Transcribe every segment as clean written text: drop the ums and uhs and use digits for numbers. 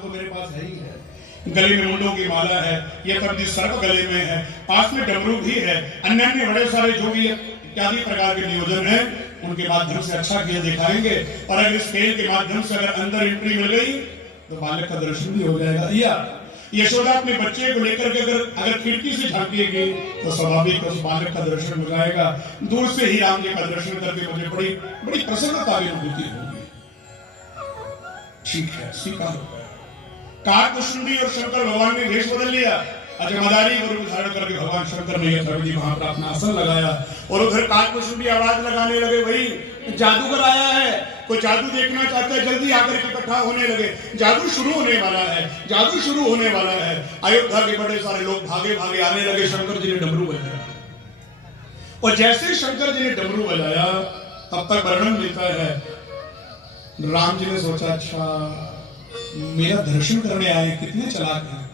तो मेरे पास है ही है। गले में मुंडों की माला है, ये तब्दी सर्प गले में है, पास में डमरू भी है, अन्य अन्य बड़े सारे जो भी इत्यादि प्रकार के नियोजन है उनके माध्यम से अच्छा खेल दिखाएंगे। और अगर इस खेल के माध्यम से अगर अंदर एंट्री मिल गई तो बालक का दर्शन भी हो जाएगा। या यशोदा अपने बच्चे को लेकर के अगर खिड़की से झांकेगी तो स्वाभाविक उस बालक का दर्शन हो जाएगा। दूर से ही राम जी का दर्शन करके मुझे बड़ी बड़ी प्रसन्नता की अनुभूति होगी। ठीक है, स्वीकार हो गया। काकभूषुंडी और शंकर भगवान ने भेष बदल लिया। अजमदारी को रूप धारण करके भगवान शंकर ने यथाविधि वहां पर अपना आसन लगाया और उधर काकभूषुंडी आवाज लगाने लगे, भाई जादूगर आया है, कोई जादू देखना चाहता है जल्दी आकर के इकट्ठा होने लगे, जादू शुरू होने वाला है, जादू शुरू होने वाला है। अयोध्या के बड़े सारे लोग भागे भागे आने लगे। शंकर जी ने डमरू बजाया और जैसे शंकर जी ने डमरू बजाया तब तक वर्णन मिलता है राम जी ने सोचा, अच्छा मेरा दर्शन करने आए, कितने चालाक हैं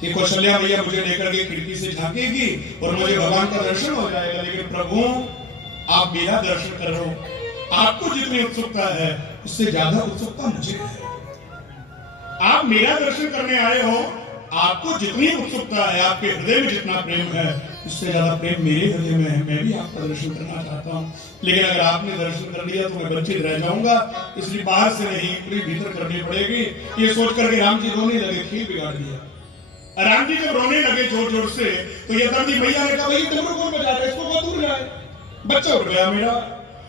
कि कौशल्या मैया मुझे लेकर के खिड़की से झांकेगी और मुझे भगवान का दर्शन हो जाएगा। लेकिन प्रभु आप मेरा दर्शन कर रहे हो, आपको जितनी उत्सुकता है उससे ज्यादा उत्सुकता मुझे है। आप मेरा दर्शन करने आए हो, आपको जितनी उत्सुकता है, आपके हृदय में जितना प्रेम है उससे ज्यादा प्रेम मेरे हृदय में है। मैं भी आपका दर्शन करना चाहता हूँ, लेकिन अगर आपने दर्शन कर लिया तो मैं वंचित रह जाऊंगा, इसलिए बाहर से नहीं पूरी भीतर करनी पड़ेगी। ये सोच करके राम जी रोने लगे, खेल बिगाड़ दिया। राम जी जब रोने लगे जोर जोर से तो यथाविधि मैया ने कहा, भाई डमरू कौन बजा रहा है, इसको बहुत दूर जाए, बच्चा उठ गया मेरा।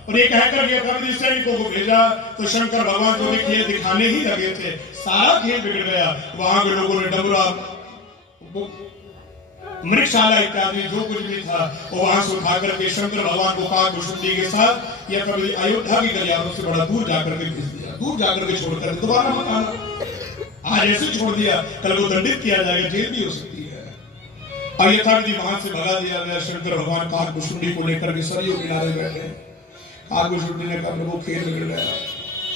और ये कहकर यथाविधि सैनिकों को भेजा तो शंकर भगवान जो भी खेल दिखाने ही लगे थे सारा खेल बिगड़ गया। वहां के लोगों ने डमरा मृगशाला इत्यादि जो कुछ भी था वो वहां से उठा करके शंकर भगवान को काकभूषुंडी के साथ या कभी अयोध्या की गलियारों से बड़ा दूर जाकर के भेज दिया, दूर जाकर के छोड़कर दोबारा मत आना। आज ऐसे छोड़ दिया, कल को दंडित किया जाएगा, जेल भी हो सकती है। और यथाविधि वहां से भगा दिया गया। शंकर भगवान काकभूषुंडी को लेकर के सरयू किनारे बैठे। काकभूषुंडी ने कहा, प्रभु खेल बिगड़ गया।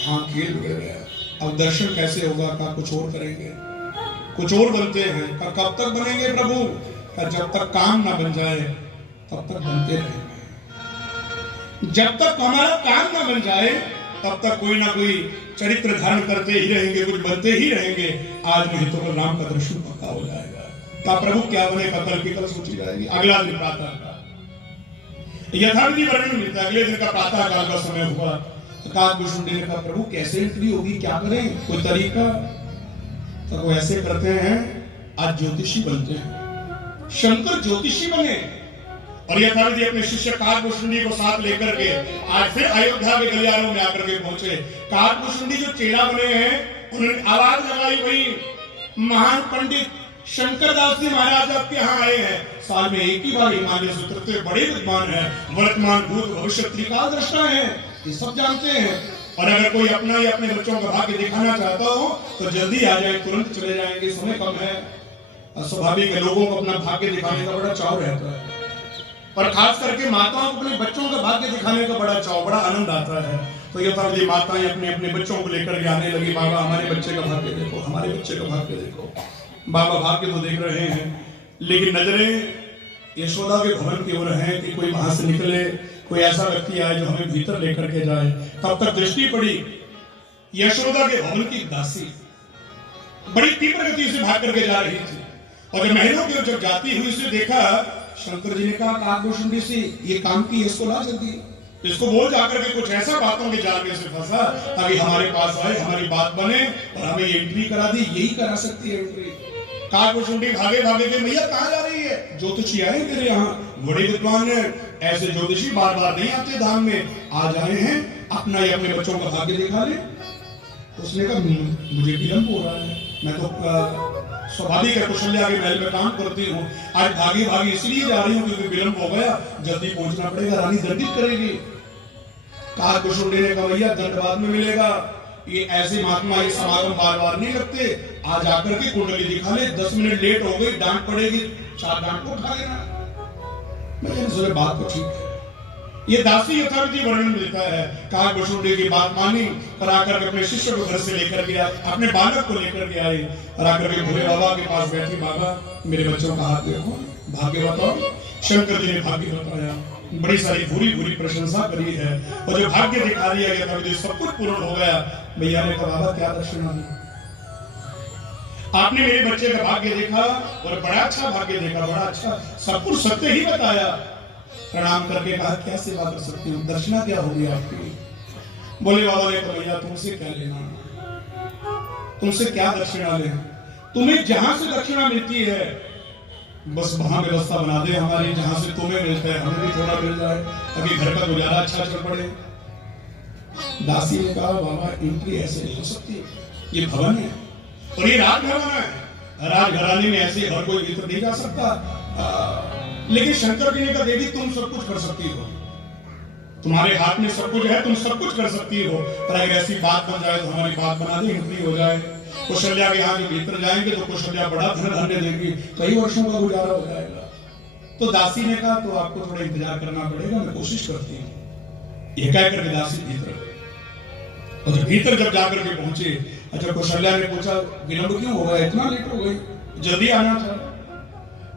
हाँ खेल बिगड़ गया, अब दर्शन कैसे होगा? कहा कुछ और करेंगे, कुछ और बनते हैं। कब तक बनेंगे प्रभु? जब तक काम ना बन जाए तब तक बनते रहेंगे। जब तक हमारा काम ना बन जाए तब तक कोई ना कोई चरित्र धारण करते ही रहेंगे, कुछ बनते ही रहेंगे। आज नहीं तो राम का दर्शन पक्का हो जाएगा। तो प्रभु क्या बनेगा कल की कल सोची जाएगी। अगला दिन प्रातः का यथाविधि वर्णन मिलता है। अगले दिन का प्रातः काल का समय हुआ। काकभूषुंडी ने कहा, प्रभु कैसे एंट्री होगी, क्या करें, कोई तरीका? तो वो ऐसे करते हैं, आज ज्योतिषी बनते हैं। शंकर ज्योतिषी बने और यथाविधि अपने शिष्य काकभूषुंडी को साथ लेकर के आज फिर अयोध्या के गलियारों में आकर के पहुंचे। काकभूषुंडी जो चेला बने हैं उन्होंने आवाज लगाई, भाई महान पंडित शंकर दास जी महाराज आपके यहाँ आए हैं। साल में एक ही बार हिमालय से उतरते, बड़े विद्वान हैं, वर्तमान भूत भविष्य त्रिकाल दृष्टा हैं, ये सब जानते हैं। और अगर कोई अपना या अपने बच्चों का भाग्य दिखाना चाहता हो तो जल्दी आ जाए, तुरंत चले जाएंगे, समय कम है। स्वाभाविक है, लोगों को अपना भाग्य दिखाने का बड़ा चाव रहता है, पर खास करके माताओं को अपने बच्चों का भाग्य दिखाने का बड़ा चाव, बड़ा आनंद आता है। तो यथाविधि माताएं अपने अपने बच्चों को लेकर के आने लगी। बाबा हमारे बच्चे का भाग्य देखो, हमारे बच्चे का भाग्य देखो। बाबा भाग्य तो देख रहे हैं, लेकिन नजरें यशोदा के भवन की ओर हैं कि कोई वहां से निकले, कोई ऐसा व्यक्ति आए जो हमें भीतर लेकर के जाए। तब तक दृष्टि पड़ी यशोदा के भवन की दासी बड़ी तीव्र गति से भाग करके जा रही थी। और महलों की ओर जब जाती हुई उसे देखा, शंकर जी ने कहा, काकभूषुंडी से ये काम की, इसको ला जल्दी, इसको बोल जाकर के कुछ ऐसा बातों के जाल में से फंसा ताकि हमारे पास आए, हमारी बात बने और हमें ये एंट्री करा दी, यही करा सकती है एंट्री। काकभूषुंडी भागे भागे के, मैया कहाँ जा रही है? ज्योतिषी आए मेरे यहाँ, बड़े विद्वान है, ऐसे ज्योतिषी बार बार नहीं आते धाम में, आज आए हैं, अपना या अपने बच्चों का भाग्य दिखा ले। उसने कहा, मुझे विलंब हो रहा है, मैं तो स्वाभाविक है कौशल्या के महल में काम करती हूँ, आज भागी भागी इसलिए जा रही हूँ क्योंकि विलंब हो गया, जल्दी पहुंचना पड़ेगा, रानी दंडित करेगी। काकभूषुंडी ने कहा, भैया दंड बाद में मिलेगा, ये ऐसे महात्मा ये समागम बार बार नहीं लगते, आज आकर के कुंडली दिखा ले, 10 मिनट लेट हो गई डांट पड़ेगी, 4 डांट को उठा लेना। मैंने सोचा बात तो ठीक है। ये दासी यथाविधि वर्णन मिलता है। काकभूषुंडी की बात मानी और आकर के अपने शिष्य को घर से लेकर गया, अपने बालक को लेकर के आई और आकर के भोले बाबा के पास बैठी, बाबा मेरे बच्चों का हाथ देखो, भाग्य बताओ। शंकर जी ने भाग्य बताया, बड़ी सारी भूरी भूरी प्रशंसा करी है और जो भाग्य दिखा दिया गया था सब कुछ पूर्ण हो गया। भैया ने कहा, बाबा क्या दक्षिणा दी? आपने मेरे बच्चे का भाग्य देखा और बड़ा अच्छा भाग्य देखा, बड़ा अच्छा, सब कुछ सत्य ही बताया। प्रणाम करके कहा क्या सेवा कर सकती हूँ, दक्षिणा क्या होगी आपकी? बोले बाबा ने कहा भैया तुमसे क्या लेना, तुमसे क्या दक्षिणा लेना, तुम्हें जहां से दक्षिणा मिलती है बस वहां व्यवस्था बना दे हमारी, जहां से तुम्हें मिलता है हमें भी थोड़ा मिल जाए, अभी घर का गुजारा अच्छा चल पड़े। दासी ने कहा बाबा एंट्री ऐसे नहीं हो सकती, ये भवन है और ये राजघराना है, राजघराने में ऐसे हर कोई भीतर नहीं जा सकता। लेकिन शंकर जी ने कहा देवी तुम सब कुछ कर सकती हो, तुम्हारे हाथ में सब कुछ है, तुम सब कुछ कर सकती हो, पर अगर ऐसी बात बन जाए तो हमारी बात बना दे, एंट्री हो जाए। कौशल्या के यहाँ जो भीतर जाएंगे तो कौशल्या बड़ा धन धान्य देंगी, कई वर्षों का गुजारा हो जाएगा। तो दासी ने कहा तो आपको थोड़ा इंतजार करना पड़ेगा, मैं कोशिश करती हूँ। ये कह करके दासी भीतर, और भीतर जब जाकर के पहुंचे, अच्छा कौशल्या ने पूछा विलंब क्यों हो गया, इतना लेट हो गई, जल्दी आना था।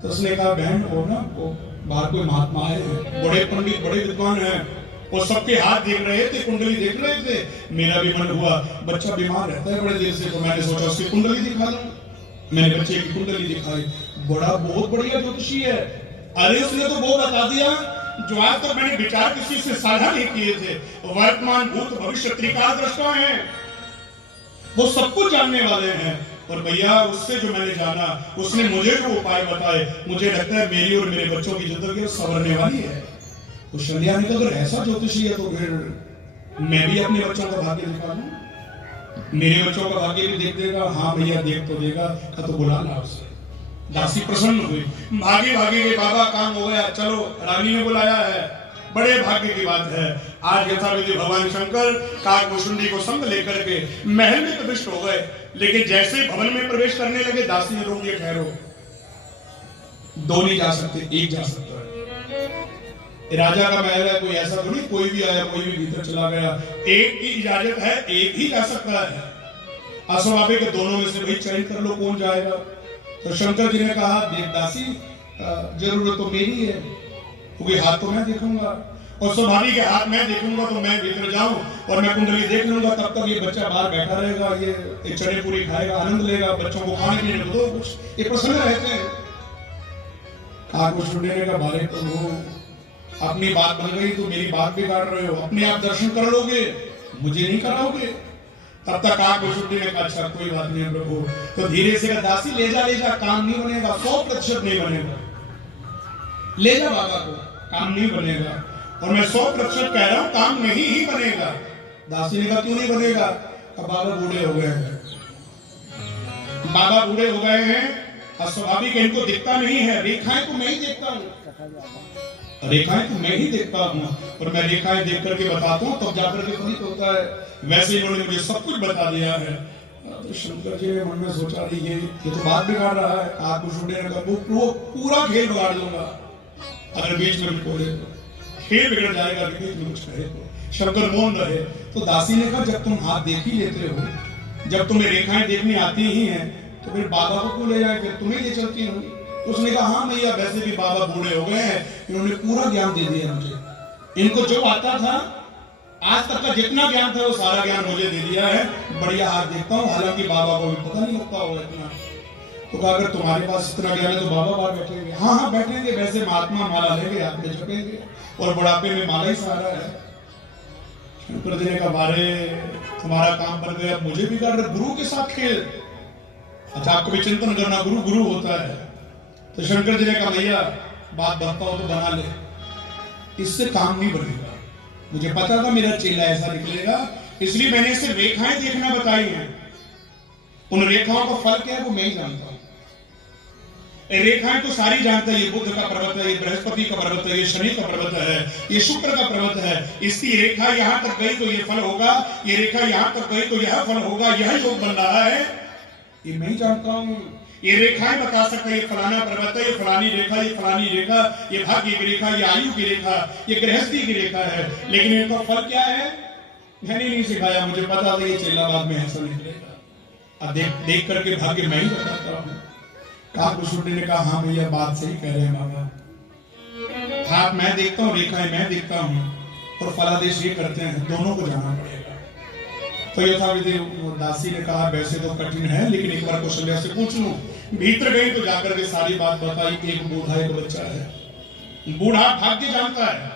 तो उसने कहा बहन वो ना वो बाहर कोई महात्मा आए हैं, बड़े पंडित बड़े विद्वान हैं, वो सबके हाथ देख रहे थे, कुंडली देख रहे थे, मेरा भी मन हुआ बच्चा बीमार रहता है बड़े देर से, तो मैंने सोचा उसकी कुंडली दिखा लूं। मैंने बच्चे की कुंडली दिखाई, बड़ा बहुत बढ़िया ज्योतिषी है। अरे उसने तो वो बता दिया जो आज तक मैंने विचार किसी से साझा नहीं किए थे, वर्तमान भूत भविष्य त्रिकाल दृष्टा है, वो सब कुछ जानने वाले हैं। और भैया उससे जो मैंने जाना, उसने मुझे जो उपाय बताए, मुझे लगता है मेरी और मेरे बच्चों की जिंदगी संवरने वाली है। तो कौशल्या ने कहा अगर ऐसा ज्योतिषी है तो फिर मैं भी अपने बच्चों का भाग्य दिखा दूं, मेरे बच्चों का भाग्य भी देख देगा। हाँ भैया देख तो देगा, तो बुलाना उसे। दासी प्रसन्न हुई, भागे भागे के बाबा काम हो गया, चलो रानी ने बुलाया है, बड़े भाग्य की बात है। आज यथाविधि भगवान शंकर काकभूषुंडी को संग लेकर के महल में प्रविष्ट हो गए, लेकिन जैसे भवन में प्रवेश करने लगे दासी ने रोक दिया, ठहरो, दो नहीं जा सकते, एक जा सकता है। राजा का महल है, कोई ऐसा थोड़ी कोई भी आया कोई भी भीतर चला गया, एक की इजाजत है, एक ही जा सकता है। अस्वाभाविक के दोनों में से भाई चयन कर लो कौन जाएगा। तो शंकर जी ने कहा देवदासी जरूरत तो मेरी है, क्योंकि हाथ तो मैं देखूंगा, और स्वाभाविक के हाथ मैं देखूंगा तो मैं भीतर जाऊं और मैं कुंडली देख लूंगा, तब तक ये बच्चा बाहर बैठा रहेगा, ये चने पूरी खाएगा, आनंद लेगा, बच्चों को खाने पीने को दो कुछ, ये प्रसन्न रहते हैं। काकभूषुंडी ने कहा भारे प्रभु अपनी बात बन गई तो मेरी बात बिगाड़ रहे हो, अपने आप दर्शन कर लोगे, मुझे नहीं कराओगे। तब तक काकभूषुंडी ने कहा अच्छा कोई बात नहीं प्रभु। तो धीरे से दासी ले जा, काम नहीं बनेगा, 100% नहीं बनेगा, ले जा बाबा को, काम नहीं बनेगा। और मैं 100% कह रहा हूं काम नहीं ही बनेगा। दासी ने कहा क्यों नहीं बनेगा? बाबा बूढ़े हो गए हैं, बाबा बूढ़े हो गए हैं, अस्वाभाविक इनको दिखता नहीं है, रेखाएं तो मैं ही देखता हूं, रेखाएं तो मैं ही देखता हूं, और मैं रेखाएं देख करके बताता हूं तब जाकर के फलित होता है। वैसे इन्होंने मुझे सब कुछ बता दिया है। तो शंकर जी ने मन में सोचा ये तो बात बिगाड़ रहा है। काकभूषुंडी ने कहा वो पूरा खेल बिगाड़ दूंगा, अगर बीच में बोले तो खेल बिगड़ जाएगा, बीच में कुछ कहे तो। शंकर मौन रहे। तो दासी ने कहा जब तुम हाथ देख ही लेते हो, जब तुम्हें रेखाएं देखनी आती ही हैं, तो फिर बाबा को क्यों ले जाए, फिर तुम्हें ले चलती हूँ। तो उसने कहा हाँ भैया वैसे भी बाबा बूढ़े हो गए हैं, इन्होंने पूरा ज्ञान दे दिया मुझे, इनको जो आता था आज तक का जितना ज्ञान था वो सारा ज्ञान मुझे दे दिया है, बढ़िया हाथ देखता हूँ। हालांकि बाबा को भी पता नहीं लगता होगा इतना। तो कहा अगर तुम्हारे पास इतना ज्ञान है तो बाबा बाहर बैठेंगे। हाँ हाँ बैठेंगे, वैसे महात्मा माला लेंगे, हाथ में झपेंगे, और बुढ़ापे में माला ही सहारा है। शंकर जी ने कहा बारे तुम्हारा काम बन गया, मुझे भी कर गुरु के साथ खेल। अच्छा आपको भी चिंतन करना, गुरु गुरु होता है। तो शंकर जी ने कहा भैया बात बनता हो तो बना ले, इससे काम नहीं बनेगा। मुझे पता था मेरा चेला ऐसा निकलेगा, इसलिए मैंने इसे रेखाएं देखना बताई हैं। उन रेखाओं का फल क्या है वो मैं ही जानता हूं। रेखाएं तो सारी जानता है, ये बुध का पर्वत है, ये बृहस्पति का पर्वत है, ये शनि का पर्वत है, ये शुक्र का पर्वत है। इसकी रेखा यहां तक गई तो ये फल होगा, ये रेखा यहां तक गई तो यह फल होगा, यह योग बन रहा है, ये मैं ही जानता हूं। ये रेखाएं बता सकते, ये फलाना पर्वत है, ये फलानी रेखा, ये फलानी रेखा, ये भाग्य की रेखा, ये आयु की रेखा, ये गृहस्थी की रेखा है। लेकिन इनका फल क्या है मैंने नहीं सिखाया, मुझे पता था ये चेला बाद में ऐसा निकलेगा। अब देख करके भाग्य मैं ही बताता हूँ। काकभूषुंडी ने कहा हाँ भैया बात सही कह रहे हैं बाबा, हाथ मैं देखता हूँ, रेखाएं मैं देखता हूँ, और फलादेश ये करते हैं, दोनों को जाना पड़ेगा। तो यथाविधि दासी ने कहा वैसे तो कठिन है, लेकिन एक बार कौशल्या से पूछ लूं। भीतर गई तो जाकर के सारी बात बताई। एक बूढ़ा एक बच्चा है। बूढ़ा भाग्य जानता है,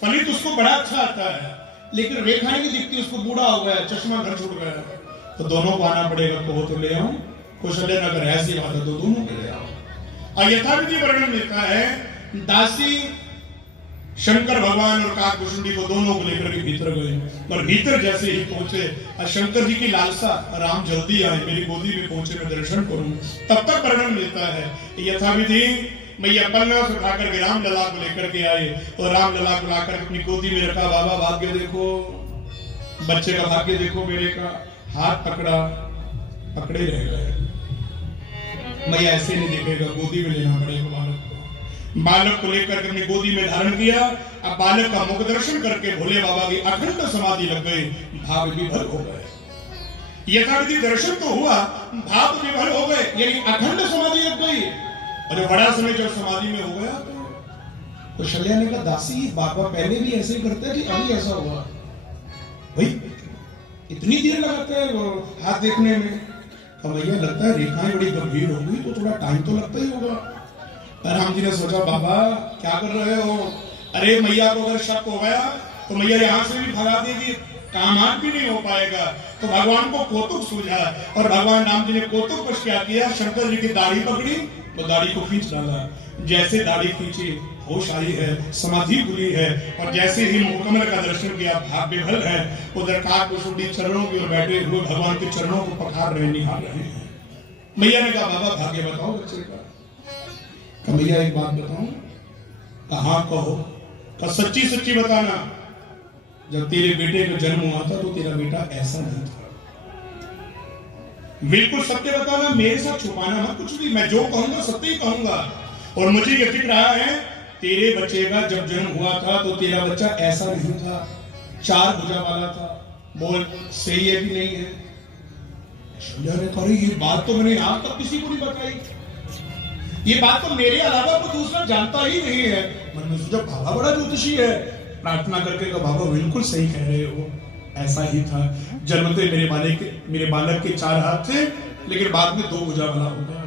फलित उसको बड़ा अच्छा आता है, लेकिन रेखा नहीं दिखती, उसको बूढ़ा हो गया, चश्मा घर छूट गया, तो दोनों को आना पड़ेगा। कहो तो ले आऊं, कौशल्या ने अगर ऐसी बात है तो दोनों को ले आओ। और यथाविधि वर्णन मिलता है, दासी शंकर भगवान और काकभूषुंडी को दोनों को लेकर के भीतर गए। और भीतर जैसे ही पहुंचे, शंकर जी की लालसा, राम जल्दी आए, मेरी गोदी में पहुंचे, मैं दर्शन करूं। तब तक वर्णन मिलता है यथाविधि मैया पन्ना से उठाकर के राम लला को लेकर के आए और राम लला को लाकर अपनी गोदी में रखा। बाबा भाग्य देखो, बच्चे का भाग्य देखो, मेरे का हाथ पकड़ा, पकड़े रह गए। मैया ऐसे नहीं देखेगा, गोदी में लेना पड़ेगा बालक को। बालक को लेकर के अपनी गोदी में धारण किया। अब बालक का मुख दर्शन करके भोले बाबा की अखंड समाधि लग गई, भाव विभल हो गए। यथाविधि दर्शन तो हुआ, भाव विभल हो गए, यानी अखंड समाधि लग गई। और बड़ा समय जब समाधि में हो गया तो कौशल्या ने कहा, दासी बाबा पहले भी ऐसे ही करते कि अभी ऐसा हुआ? भाई इतनी देर लगाते हैं वो हाथ देखने में? तो भैया लगता है रेखाएं बड़ी गंभीर हो गई, तो थोड़ा टाइम तो लगता ही होगा। राम जी ने सोचा, बाबा क्या कर रहे हो? अरे मैया को अगर शक हो गया तो मैया यहाँ से भी भगा देगी, काम आज भी नहीं हो पाएगा। तो भगवान को कौतुक सूझा और भगवान राम जी ने कौतुक पर क्या किया, शंकर जी की दाढ़ी पकड़ी, तो दाढ़ी को खींच डाला। जैसे दाढ़ी खींची, होश आई है, समाधि खुली है, और जैसे ही मुकम्मल का दर्शन किया, भाव विभल है। उधर काकभूषुंडी चरणों की ओर बैठे हुए भगवान के चरणों को पखार रहे, निहार रहे हैं। मैया ने कहा, बाबा भाग्य बताओ बच्चे का। भैया एक बात बताऊं? कहा कहो, का सच्ची सच्ची बताना। जब तेरे बेटे का जन्म हुआ था तो तेरा बेटा ऐसा नहीं था। बिल्कुल सत्य बताना, मेरे साथ छुपाना मत कुछ भी। मैं जो कहूंगा सत्य ही कहूंगा। और मुझे ये दिख रहा है, तेरे बच्चे का जब जन्म हुआ था तो तेरा बच्चा ऐसा नहीं था, 4 भुजा वाला था। बोल सही है कि नहीं है? ने कहा, ये बात तो मैंने आज तक किसी को नहीं बताई, ये बात तो मेरे अलावा कोई दूसरा जानता ही नहीं है। मन में सोचा, बाबा बड़ा ज्योतिषी है। प्रार्थना करके कहा, बाबा बिल्कुल सही कह रहे हो, ऐसा ही था। जन्मते मेरे बालक के 4 हाथ थे, लेकिन बाद में 2 भुजा वाला हो गया।